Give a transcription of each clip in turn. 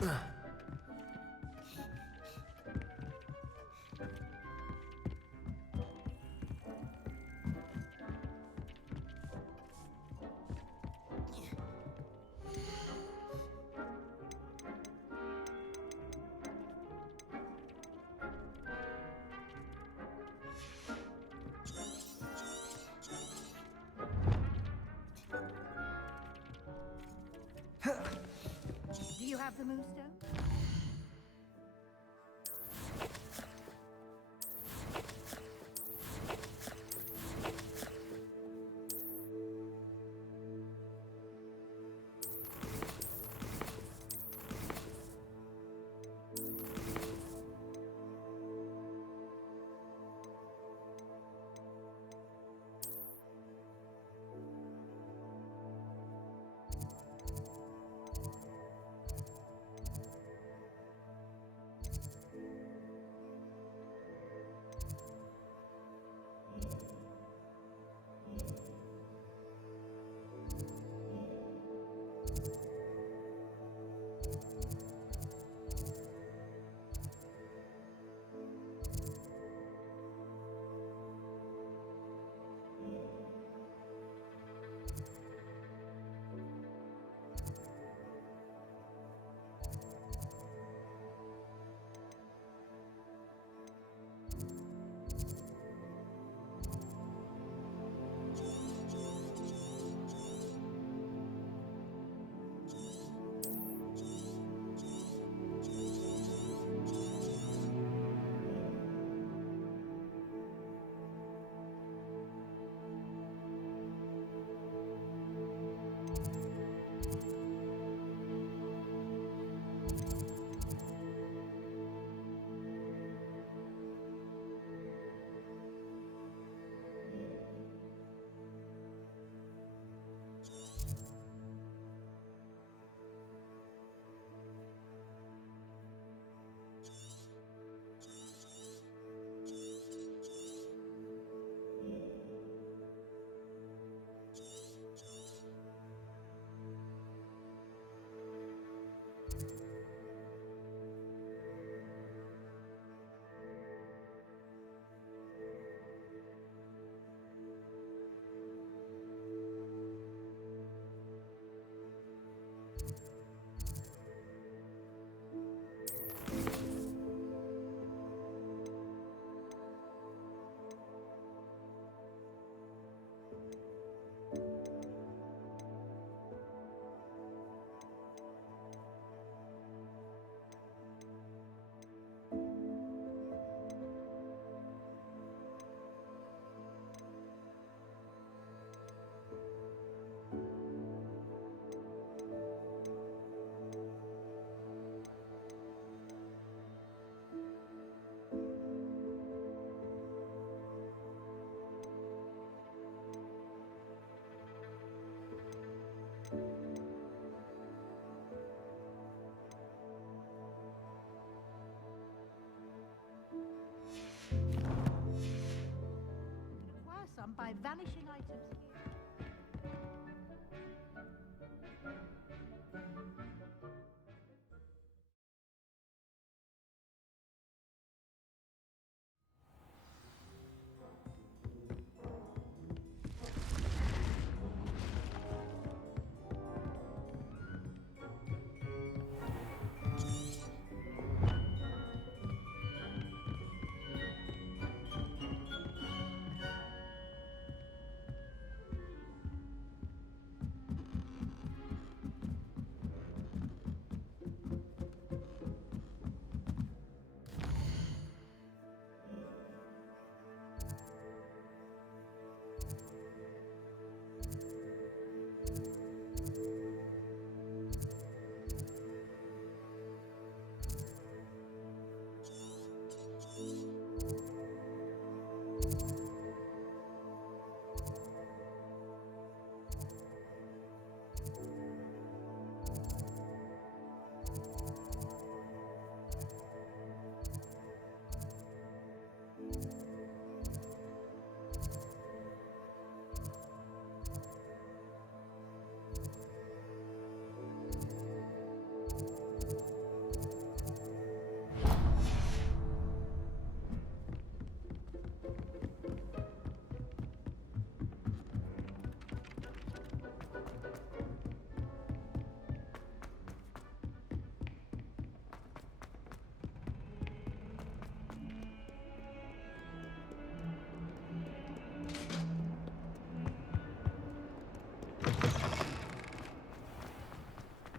Do you have the moonstone?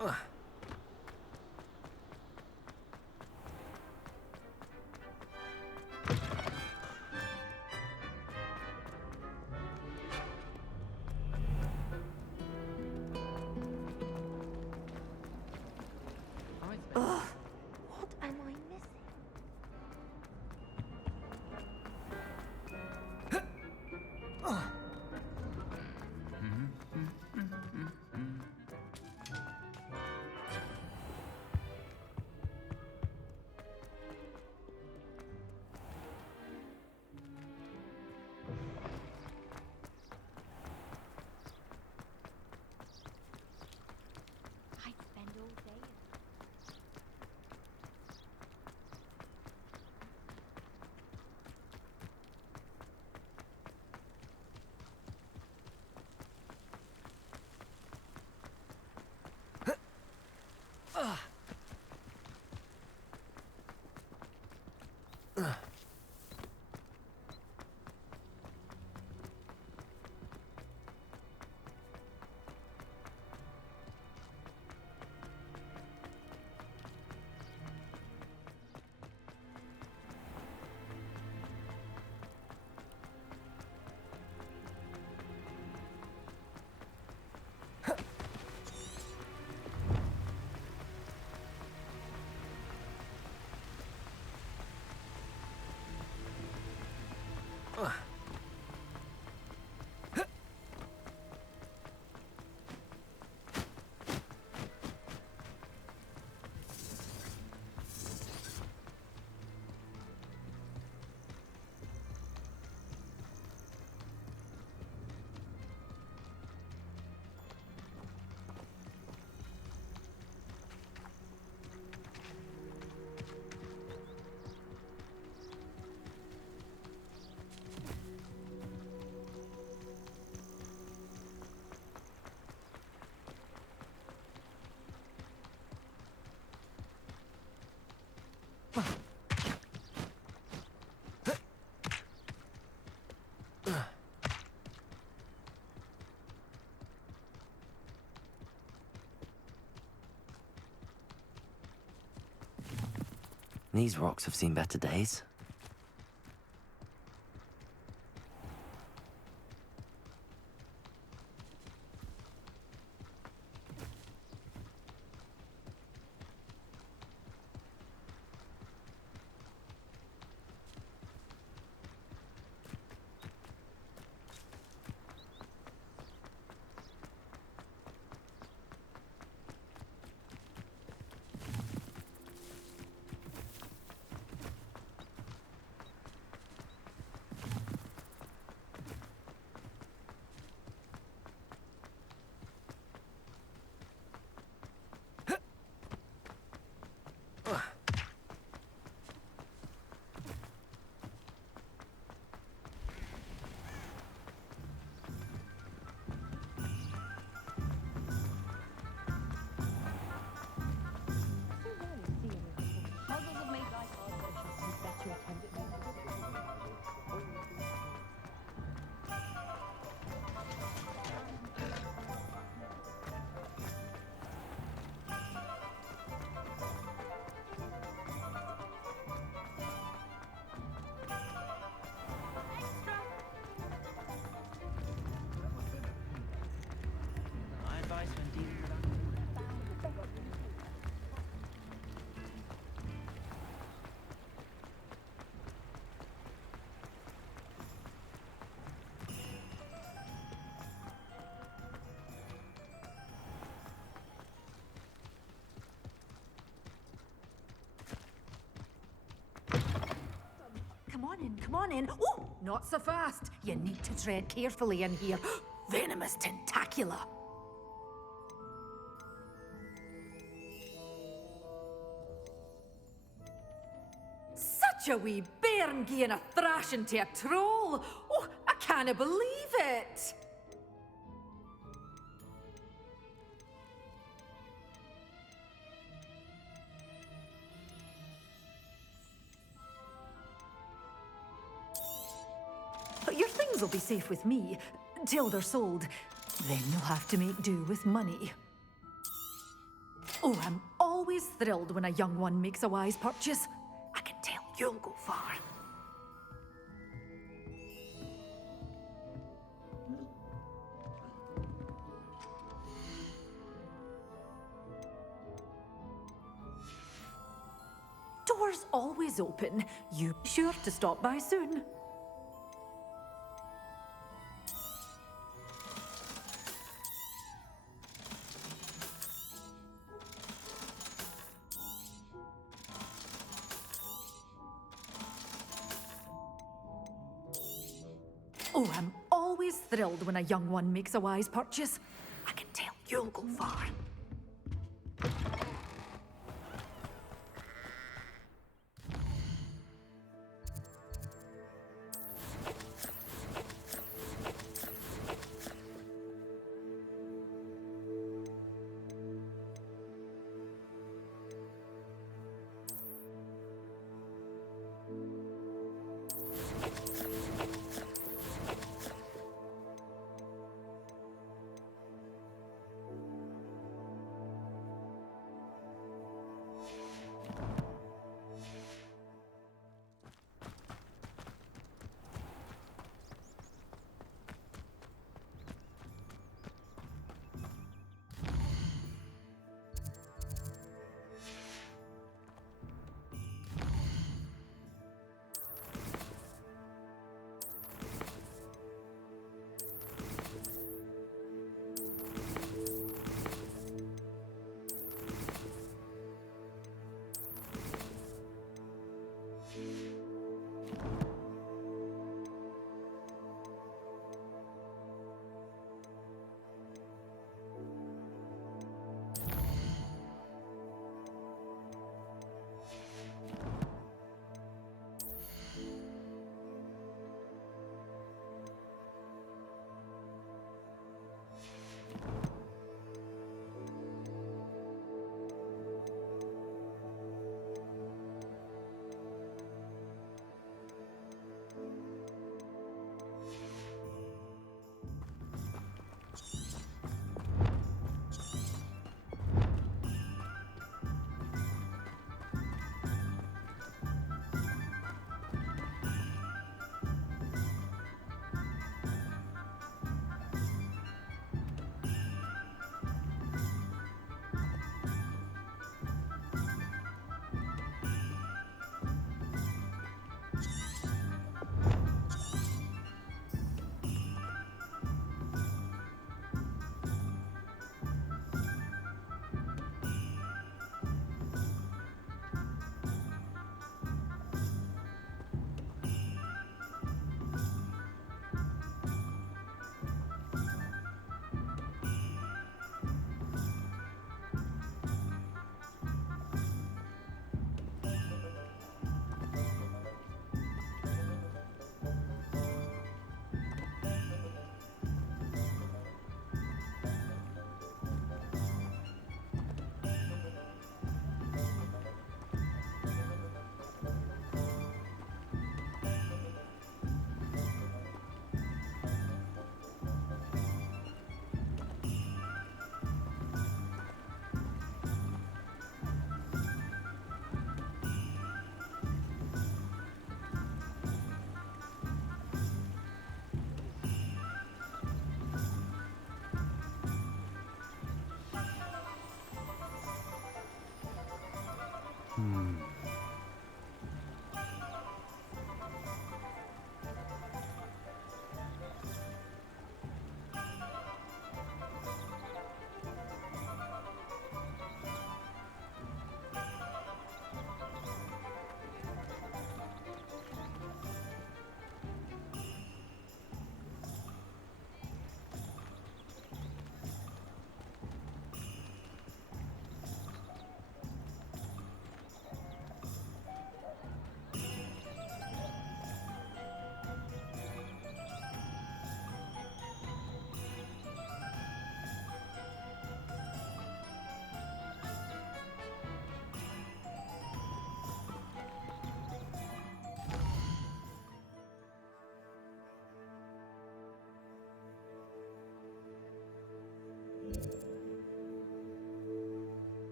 Ugh, what am I missing? I'd spend all day. These rocks have seen better days. Come on in. Oh, not so fast. You need to tread carefully in here. Venomous tentacula. Such a wee bairn gieing a thrashing to a troll. Oh, I can't believe it. Your things will be safe with me, till they're sold. Then you'll have to make do with money. Oh, I'm always thrilled when a young one makes a wise purchase. I can tell you'll go far. Doors always open. You be sure to stop by soon. Oh, I'm always thrilled when a young one makes a wise purchase. I can tell you'll go far.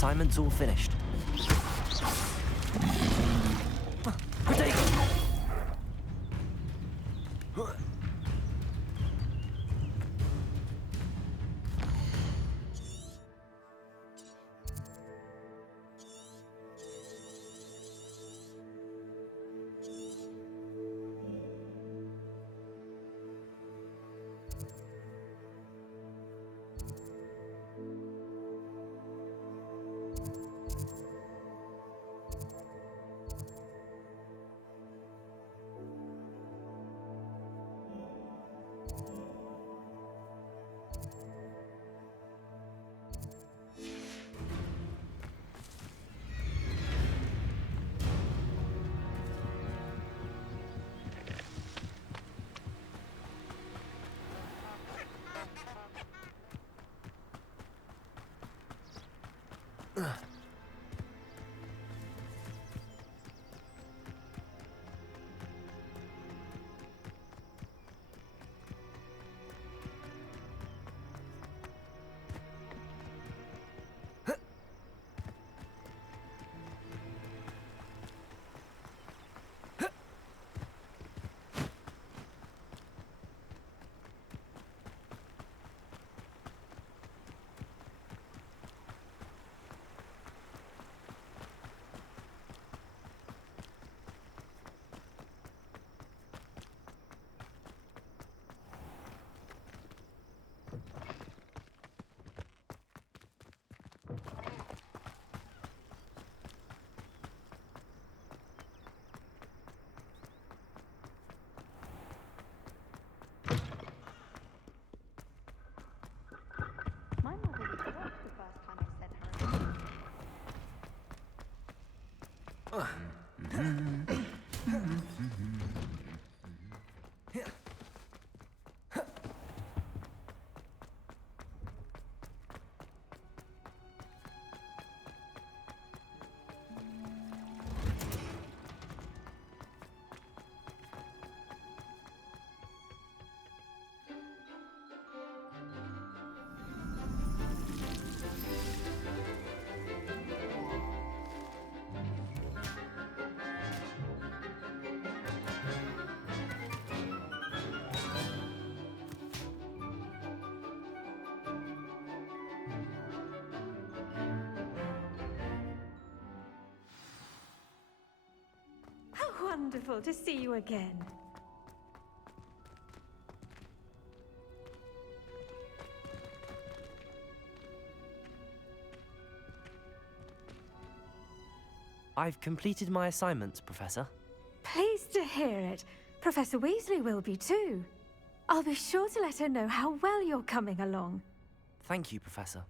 assignment's all finished. Protego! My mother was shocked the first time I said her. How wonderful to see you again. I've completed my assignments, Professor. Pleased to hear it. Professor Weasley will be too. I'll be sure to let her know how well you're coming along. Thank you, Professor.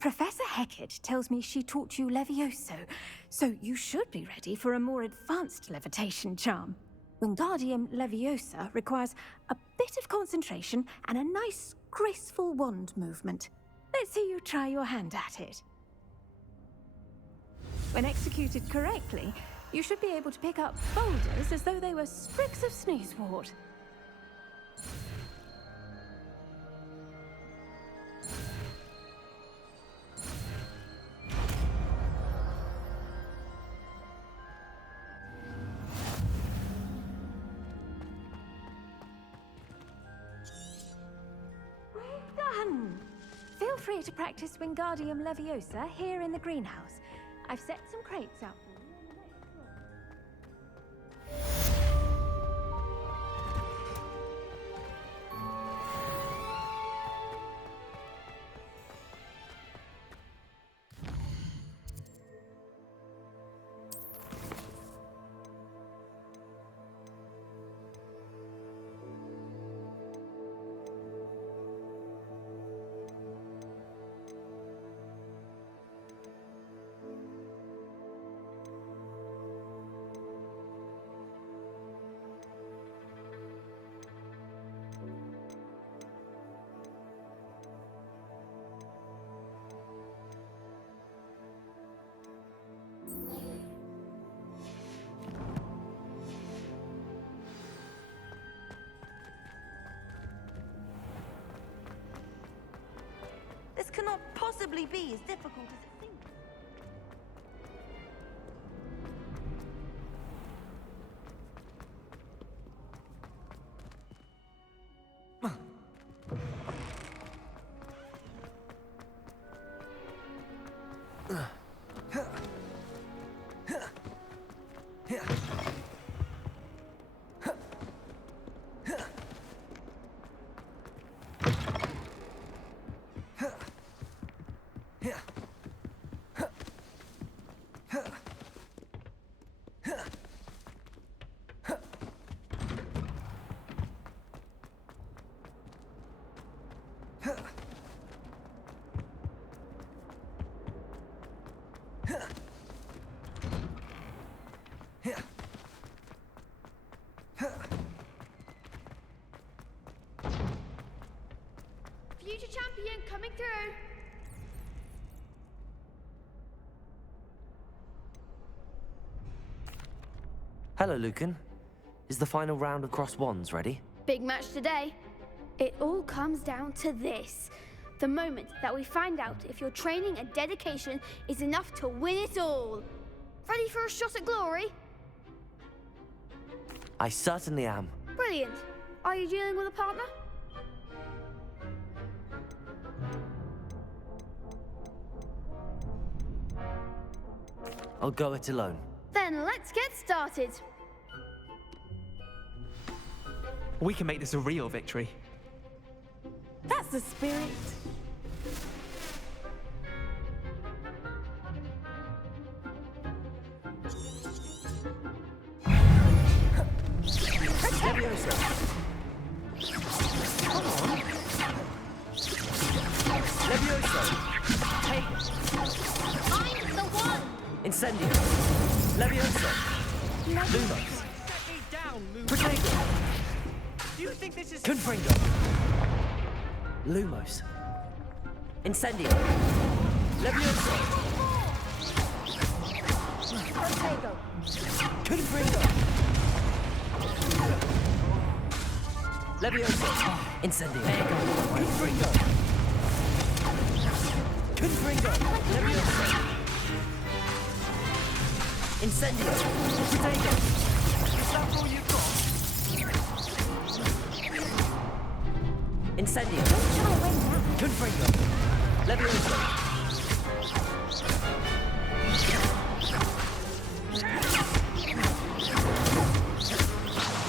Professor Hecat tells me she taught you Levioso, so you should be ready for a more advanced levitation charm. Wingardium Leviosa requires a bit of concentration and a nice, graceful wand movement. Let's see you try your hand at it. When executed correctly, you should be able to pick up boulders as though they were sprigs of sneezewort. Done! Feel free to practice Wingardium Leviosa here in the greenhouse. I've set some crates out for you. This cannot possibly be as difficult as it seems. Future champion coming through. Hello, Lucan. Is the final round of Cross Wands ready? Big match today. It all comes down to this. The moment that we find out if your training and dedication is enough to win it all. Ready for a shot at glory? I certainly am. Brilliant. Are you dealing with a partner? I'll go it alone. Then let's get started. We can make this a real victory. That's the spirit. Leviosa! Come on! Leviosa! Hey! I'm the one! Incendio! Leviosa! Lumos! Set me down, Moon. Protego! Do you think this is... Confringo! Lumos! Incendio! Leviosa! Protego. Confringo! Leviosa! Incendio! Confringo! Confringo! Leviosa! Incendio! Protego! Is that all you've got? Incendio! Confringo! Leviosa!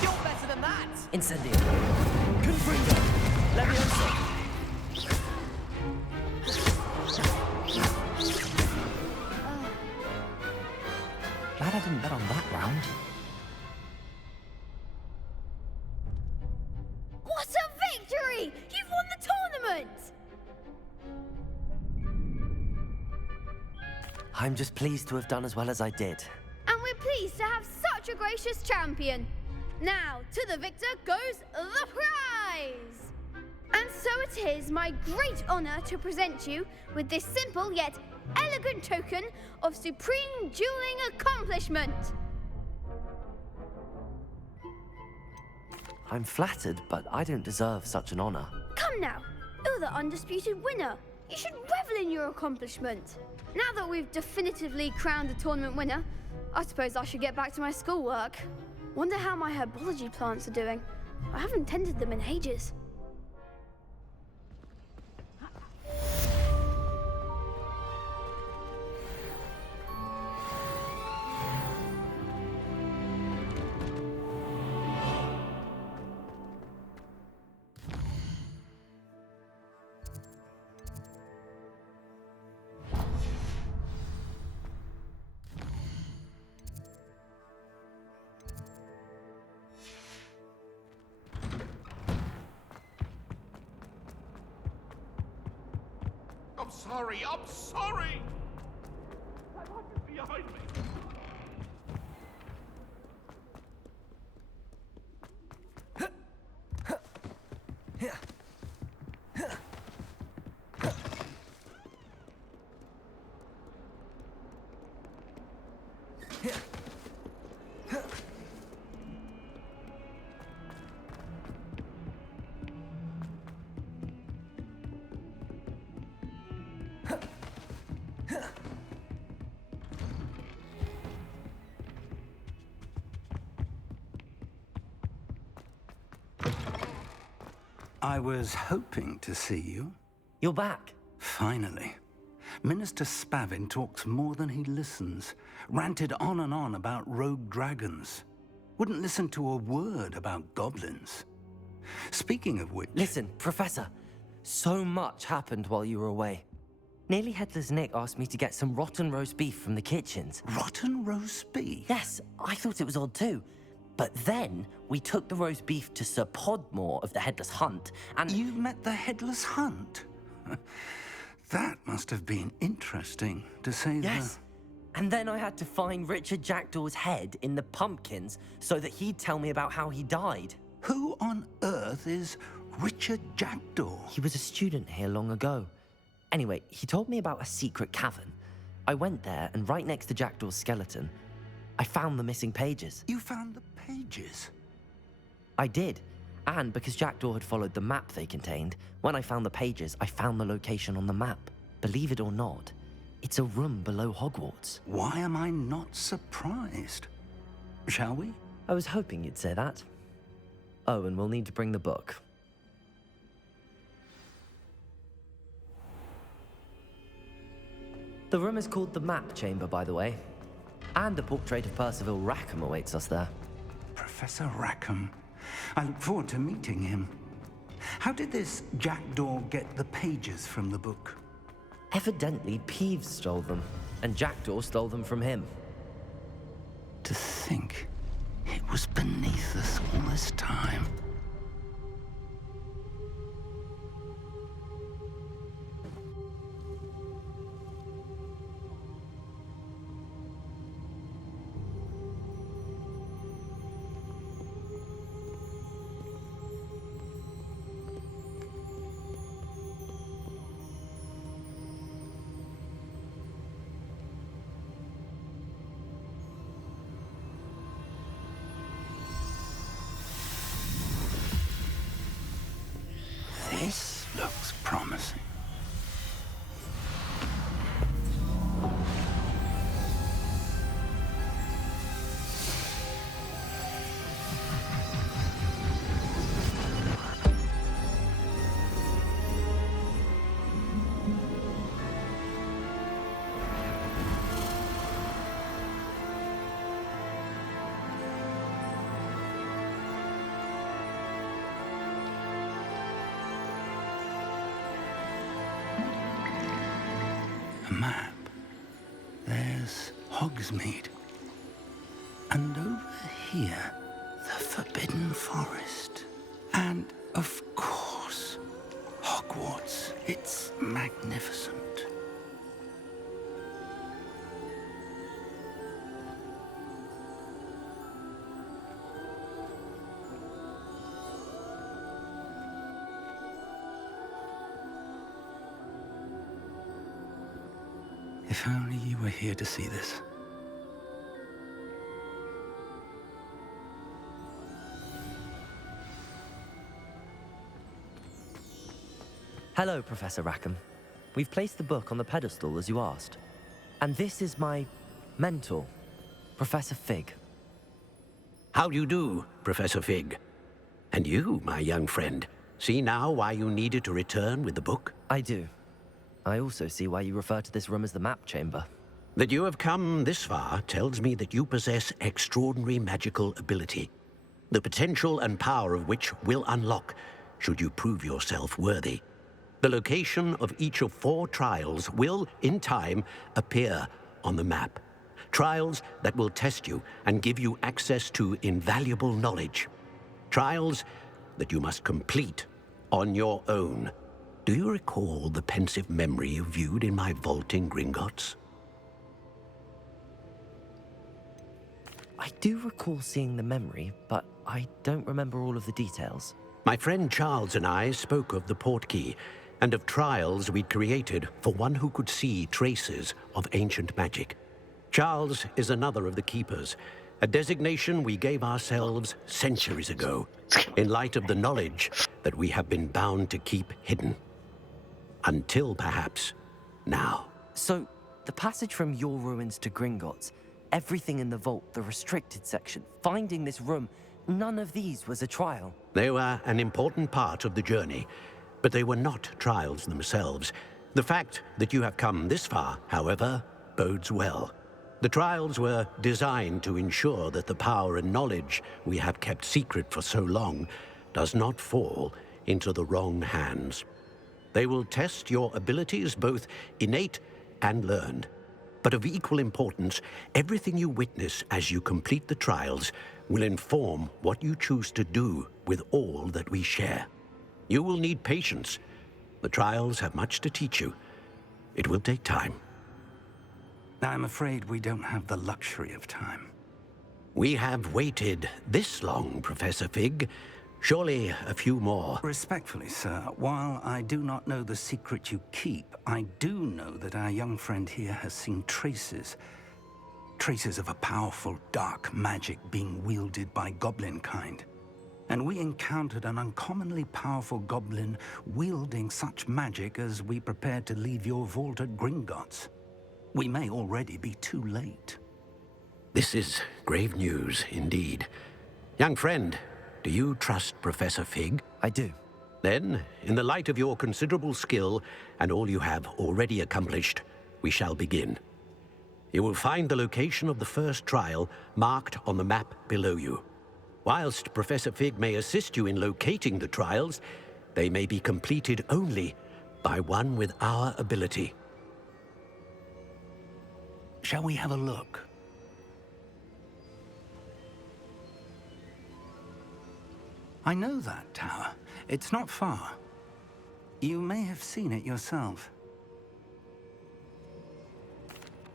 You're better than that! Incendio! Confringo! Leviosa! Glad I didn't bet on that round. What a victory! You've won the tournament! I'm just pleased to have done as well as I did. And we're pleased to have such a gracious champion. Now, to the victor goes the prize! And so it is my great honor to present you with this simple yet elegant token of supreme dueling accomplishment. I'm flattered, but I don't deserve such an honor. Come now, you're the undisputed winner. You should revel in your accomplishment. Now that we've definitively crowned the tournament winner, I suppose I should get back to my schoolwork. Wonder how my herbology plants are doing. I haven't tended them in ages. I'm sorry! That light is behind me! I was hoping to see you. You're back. Finally. Minister Spavin talks more than he listens. Ranted on and on about rogue dragons. Wouldn't listen to a word about goblins. Speaking of which... Listen, Professor. So much happened while you were away. Nearly Headless Nick asked me to get some rotten roast beef from the kitchens. Rotten roast beef? Yes, I thought it was odd too. But then we took the roast beef to Sir Podmore of the Headless Hunt, and... You met the Headless Hunt? That must have been interesting, to say the... Yes. And then I had to find Richard Jackdaw's head in the pumpkins so that he'd tell me about how he died. Who on earth is Richard Jackdaw? He was a student here long ago. Anyway, he told me about a secret cavern. I went there, and right next to Jackdaw's skeleton, I found the missing pages. You found the pages? I did. And because Jackdaw had followed the map they contained, when I found the pages, I found the location on the map. Believe it or not, it's a room below Hogwarts. Why am I not surprised? Shall we? I was hoping you'd say that. Oh, and we'll need to bring the book. The room is called the Map Chamber, by the way. And a portrait of Percival Rackham awaits us there. Professor Rackham. I look forward to meeting him. How did this Jackdaw get the pages from the book? Evidently, Peeves stole them, and Jackdaw stole them from him. To think it was beneath us all this time. This looks promising. A map. There's Hogsmeade. And over here, the Forbidden Forest. And, of course, Hogwarts. It's magnificent. If only you were here to see this. Hello, Professor Rackham. We've placed the book on the pedestal as you asked. And this is my mentor, Professor Fig. How do you do, Professor Fig? And you, my young friend, see now why you needed to return with the book? I do. I also see why you refer to this room as the Map Chamber. That you have come this far tells me that you possess extraordinary magical ability, the potential and power of which will unlock should you prove yourself worthy. The location of each of 4 trials will, in time, appear on the map. Trials that will test you and give you access to invaluable knowledge. Trials that you must complete on your own. Do you recall the pensive memory you viewed in my vault in Gringotts? I do recall seeing the memory, but I don't remember all of the details. My friend Charles and I spoke of the portkey and of trials we'd created for one who could see traces of ancient magic. Charles is another of the keepers, a designation we gave ourselves centuries ago, in light of the knowledge that we have been bound to keep hidden. Until, perhaps, now. So, the passage from your ruins to Gringotts, everything in the vault, the restricted section, finding this room, none of these was a trial. They were an important part of the journey, but they were not trials themselves. The fact that you have come this far, however, bodes well. The trials were designed to ensure that the power and knowledge we have kept secret for so long does not fall into the wrong hands. They will test your abilities, both innate and learned. But of equal importance, everything you witness as you complete the trials will inform what you choose to do with all that we share. You will need patience. The trials have much to teach you. It will take time. I'm afraid we don't have the luxury of time. We have waited this long, Professor Fig. Surely a few more. Respectfully, sir, while I do not know the secret you keep, I do know that our young friend here has seen traces of a powerful dark magic being wielded by goblin kind. And we encountered an uncommonly powerful goblin wielding such magic as we prepared to leave your vault at Gringotts. We may already be too late. This is grave news indeed. Young friend, do you trust Professor Fig? I do. Then, in the light of your considerable skill and all you have already accomplished, we shall begin. You will find the location of the first trial marked on the map below you. Whilst Professor Fig may assist you in locating the trials, they may be completed only by one with our ability. Shall we have a look? I know that tower. It's not far. You may have seen it yourself.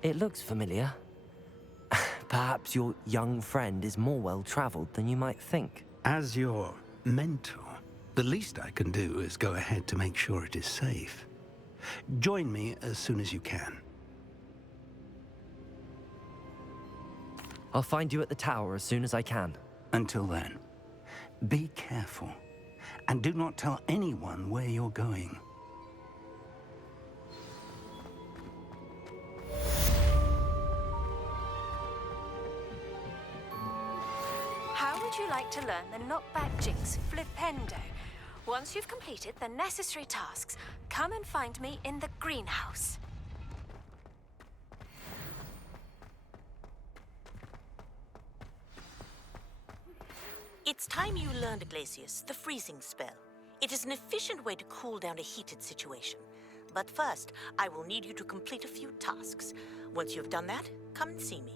It looks familiar. Perhaps your young friend is more well-traveled than you might think. As your mentor, the least I can do is go ahead to make sure it is safe. Join me as soon as you can. I'll find you at the tower as soon as I can. Until then, be careful, and do not tell anyone where you're going. How would you like to learn the knockback jinx flipendo? Once you've completed the necessary tasks, come and find me in the greenhouse. It's time you learned, Glacius, the freezing spell. It is an efficient way to cool down a heated situation. But first, I will need you to complete a few tasks. Once you've done that, come and see me.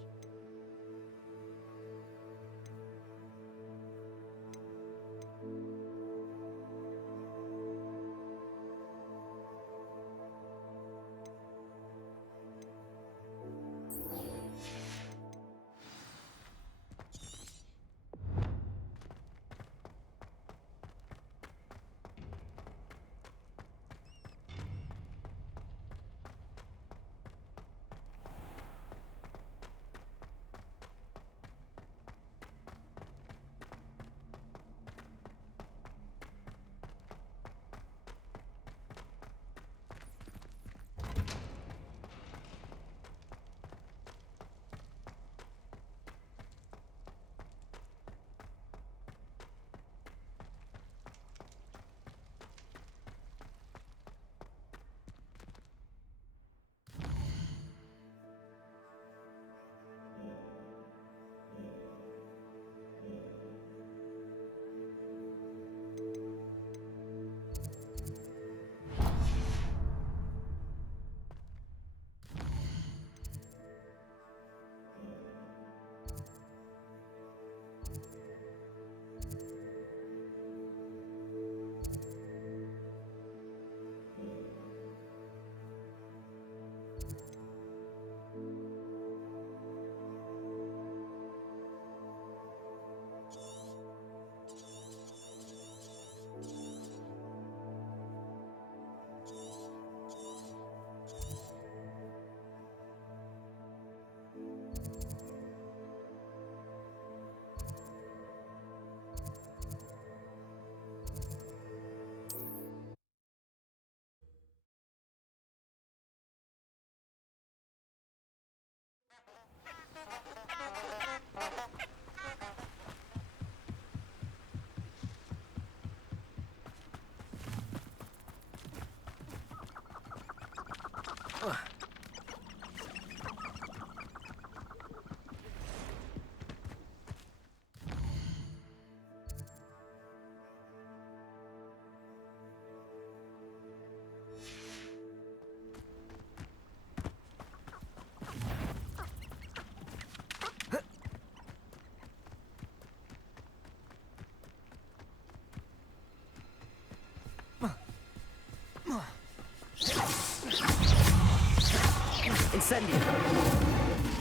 Incendio.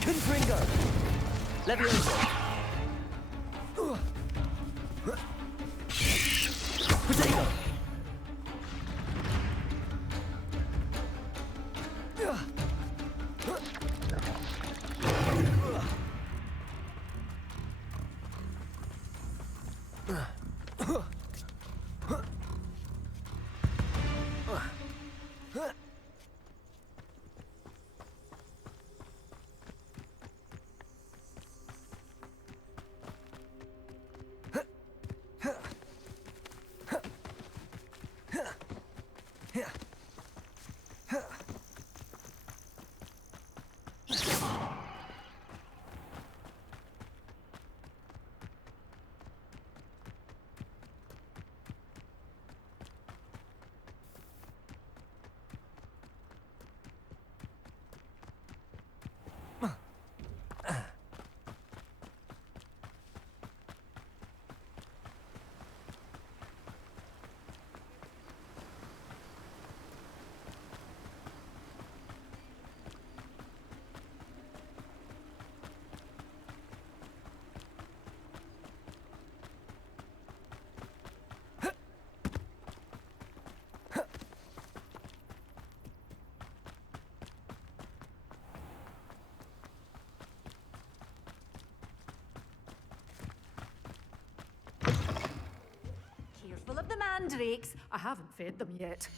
Confringo. Levioso. Protego. Careful of the mandrakes. I haven't fed them yet.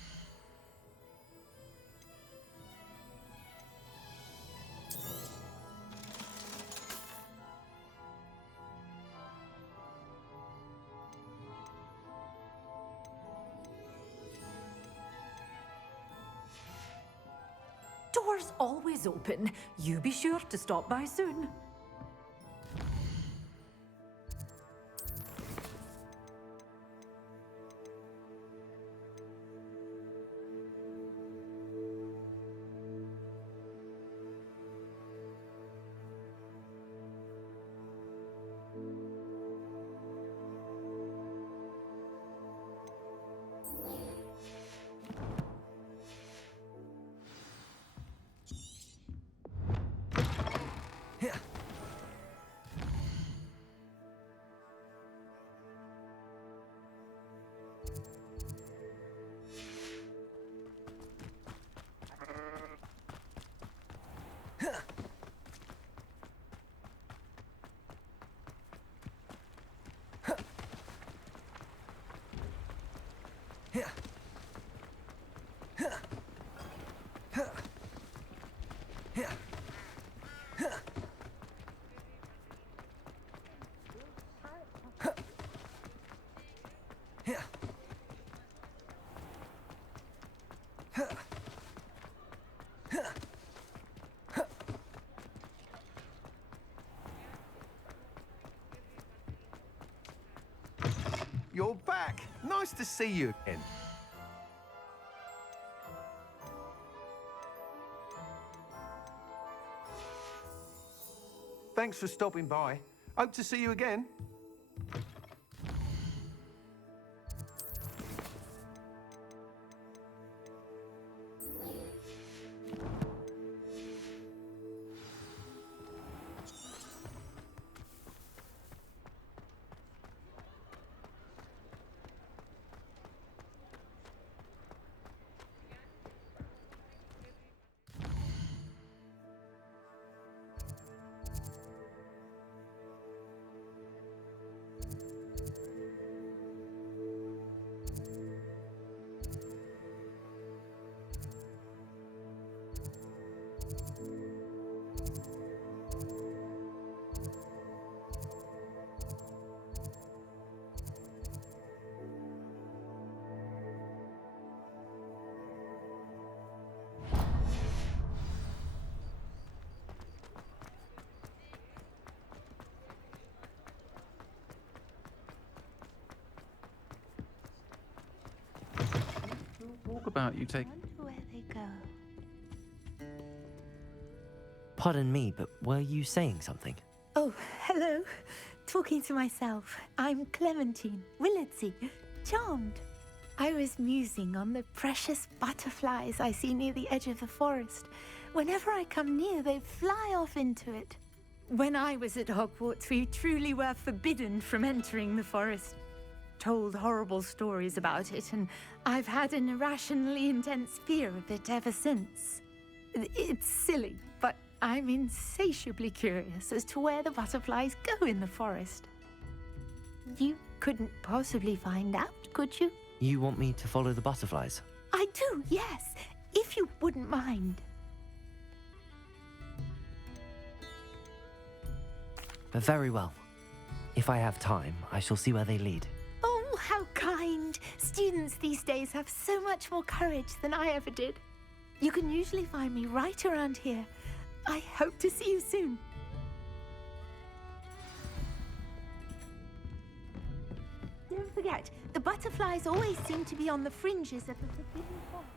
Doors always open. You be sure to stop by soon. You're back. Nice to see you again. Thanks for stopping by. Hope to see you again. Talk about you take. Wonder where they go. Pardon me, but were you saying something? Oh, hello. Talking to myself. I'm Clementine Willardsey, charmed. I was musing on the precious butterflies I see near the edge of the forest Whenever I come near, they fly off into it. When I was at Hogwarts, we truly were forbidden from entering the forest. Told horrible stories about it, and I've had an irrationally intense fear of it ever since. It's silly, but I'm insatiably curious as to where the butterflies go in the forest. You couldn't possibly find out, could you? You want me to follow the butterflies? I do, yes, if you wouldn't mind. Very well. If I have time, I shall see where they lead. Oh, how kind! Students these days have so much more courage than I ever did. You can usually find me right around here. I hope to see you soon. Don't forget, the butterflies always seem to be on the fringes of the forbidden forest.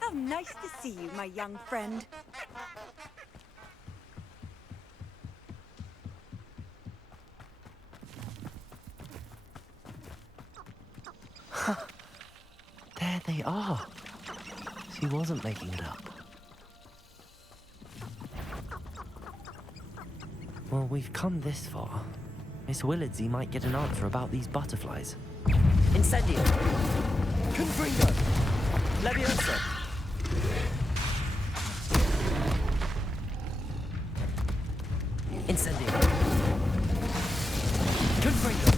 How nice to see you, my young friend. There they are. She wasn't making it up. Well, we've come this far. Miss Willardsey might get an answer about these butterflies. Incendio! Confringo! Leviosa! Incendio! Confringo!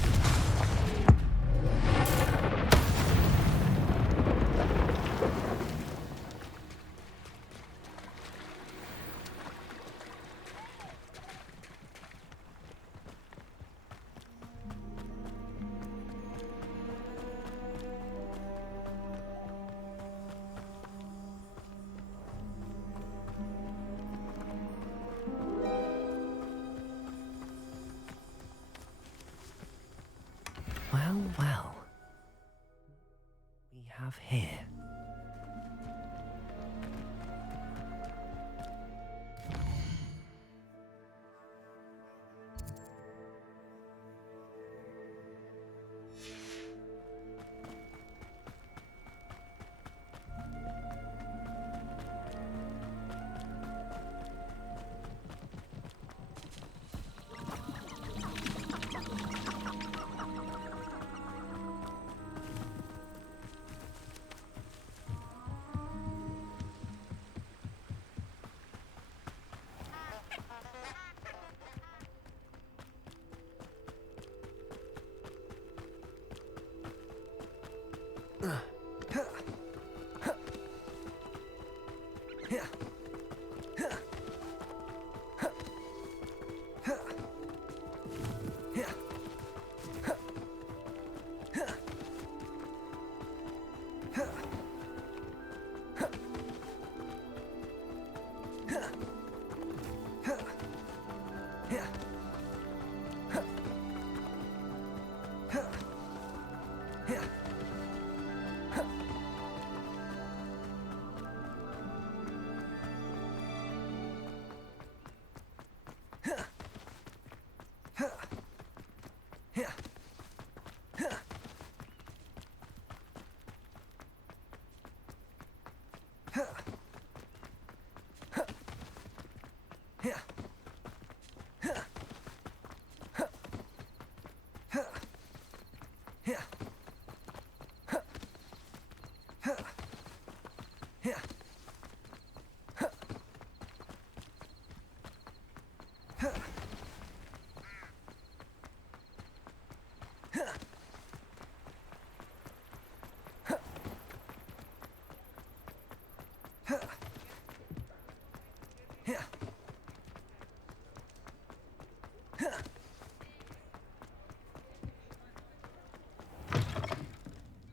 Well, well. We have here.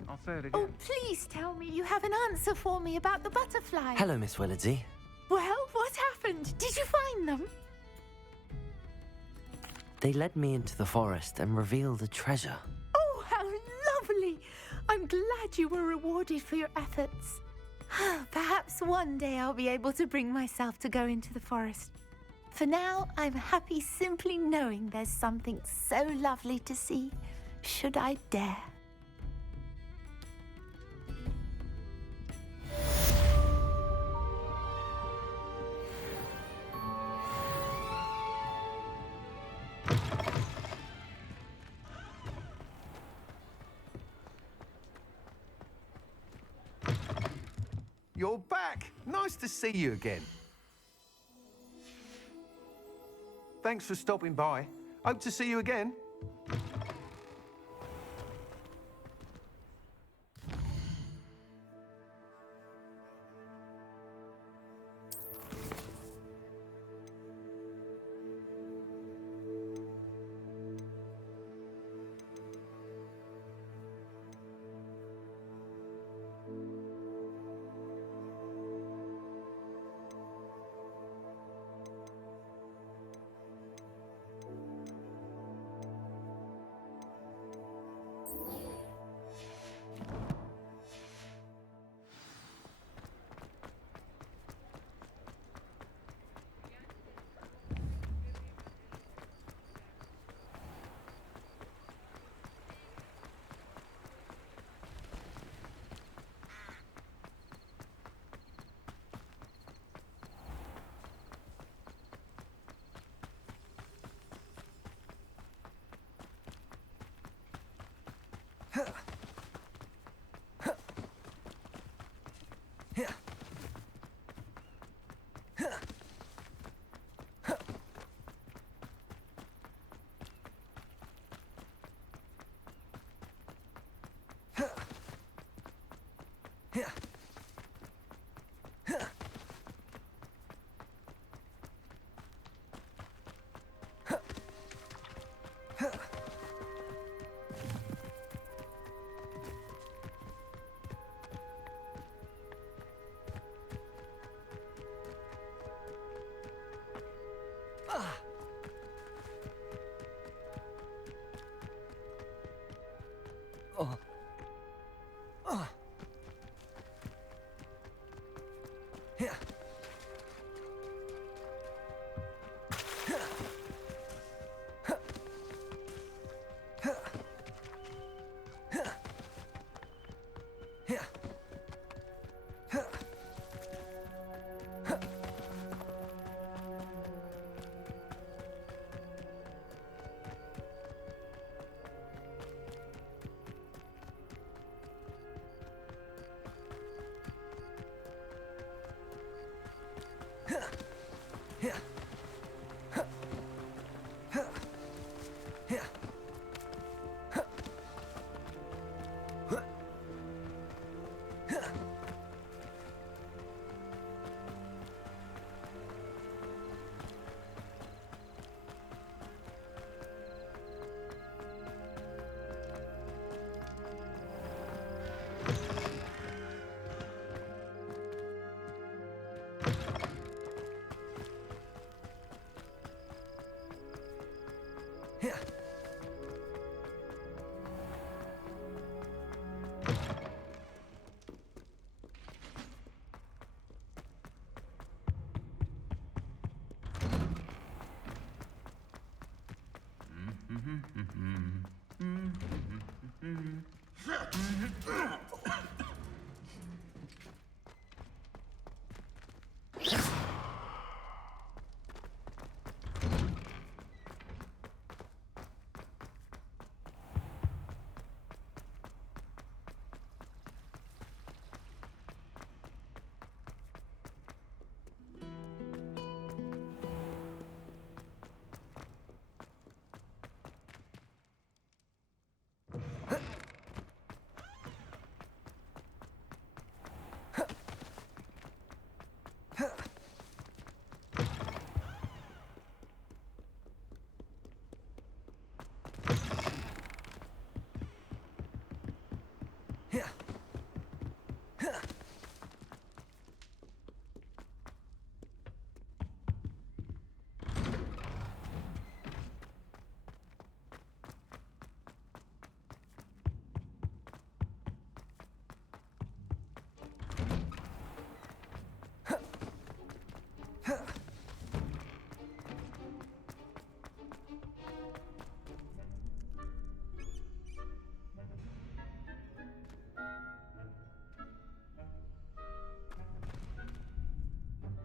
I'll say it again. Oh, please tell me you have an answer for me about the butterflies. Hello, Miss Willardsey. Well, what happened? Did you find them? They led me into the forest and revealed a treasure. Oh, how lovely! I'm glad you were rewarded for your efforts. Perhaps one day I'll be able to bring myself to go into the forest. For now, I'm happy simply knowing there's something so lovely to see, should I dare. You're back! Nice to see you again. Thanks for stopping by. Hope to see you again.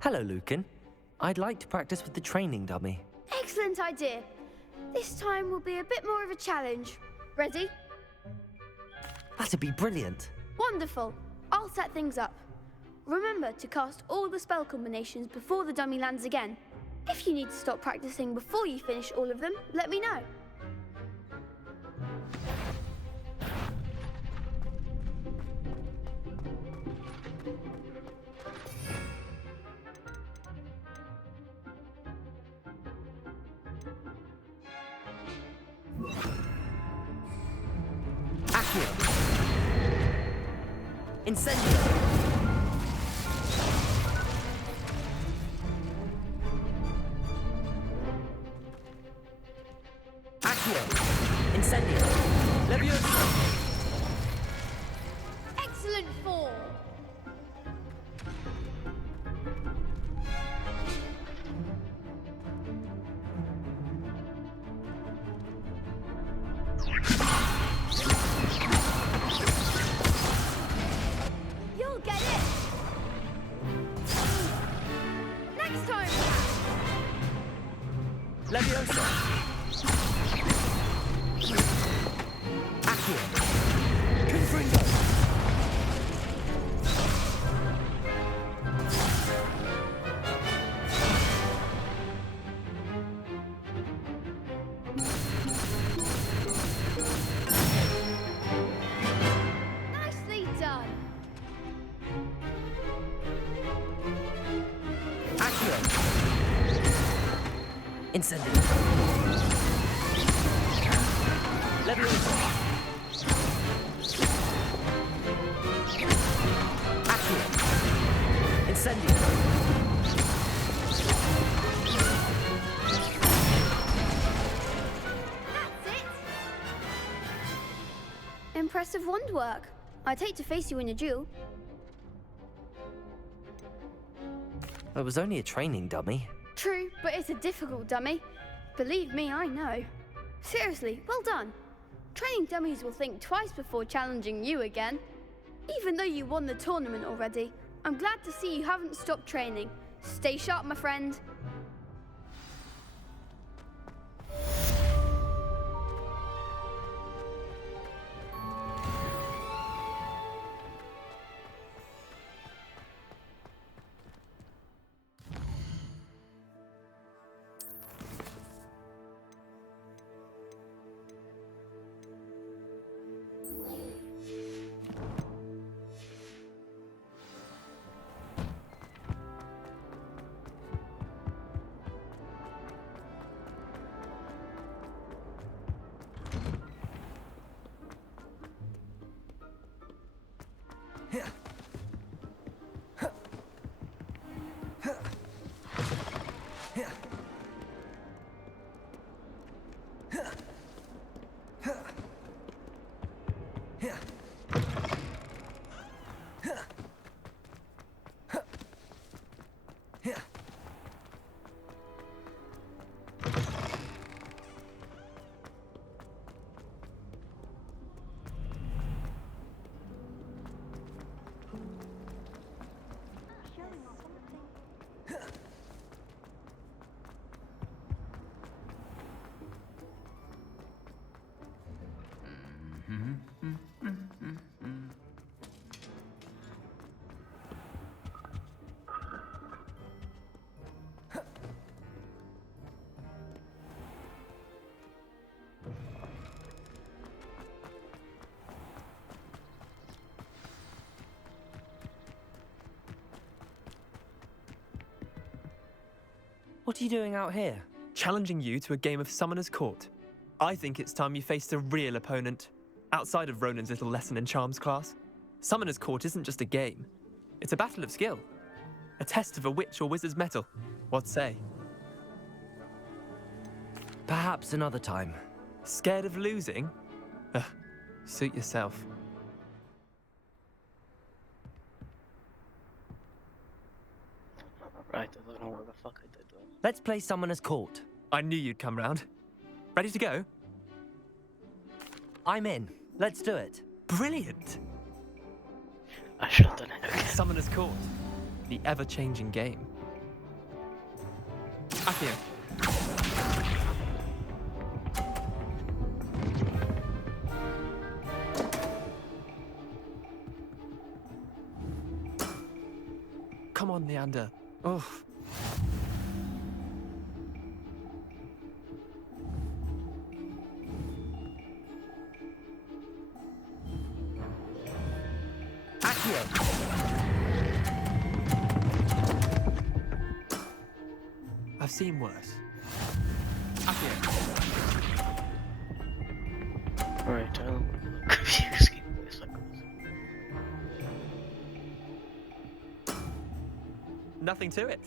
Hello, Lucan. I'd like to practice with the training dummy. Excellent idea. This time will be a bit more of a challenge. Ready? That'd be brilliant. Wonderful. I'll set things up. Remember to cast all the spell combinations before the dummy lands again. If you need to stop practicing before you finish all of them, let me know. Accio. Incendio. Accio. Incendio. Leviosa. Excellent form. You'll get it. Next time. Leviosa. Accio. Confringo. Nicely done. Accio. Incendio. Leviosa. Accio. Incendio. That's it. Impressive wand work. I'd hate to face you in a duel. It was only a training dummy. True, but it's a difficult dummy. Believe me, I know. Seriously, well done. Training dummies will think twice before challenging you again. Even though you won the tournament already, I'm glad to see you haven't stopped training. Stay sharp, my friend. What are you doing out here? Challenging you to a game of Summoner's Court. I think it's time you faced a real opponent, outside of Ronan's little lesson in charms class. Summoner's Court isn't just a game. It's a battle of skill. A test of a witch or wizard's mettle. What say? Perhaps another time. Scared of losing? Ugh, suit yourself. Right, I don't know what the fuck I did. Let's play Summoner's Court. I knew you'd come round. Ready to go? I'm in. Let's do it. Brilliant! I should have done it again. Summoner's Court. The ever-changing game. Accio. Come on, Leander. Oh. I've seen worse. Right, I'm confused. Nothing to it.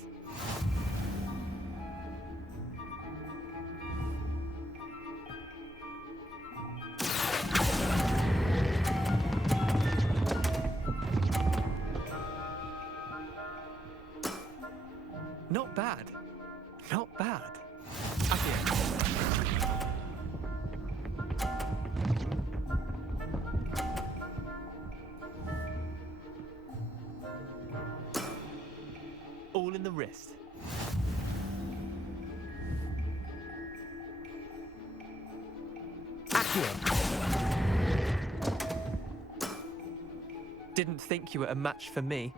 Not bad. Not bad. All in the wrist. Didn't think you were a match for me.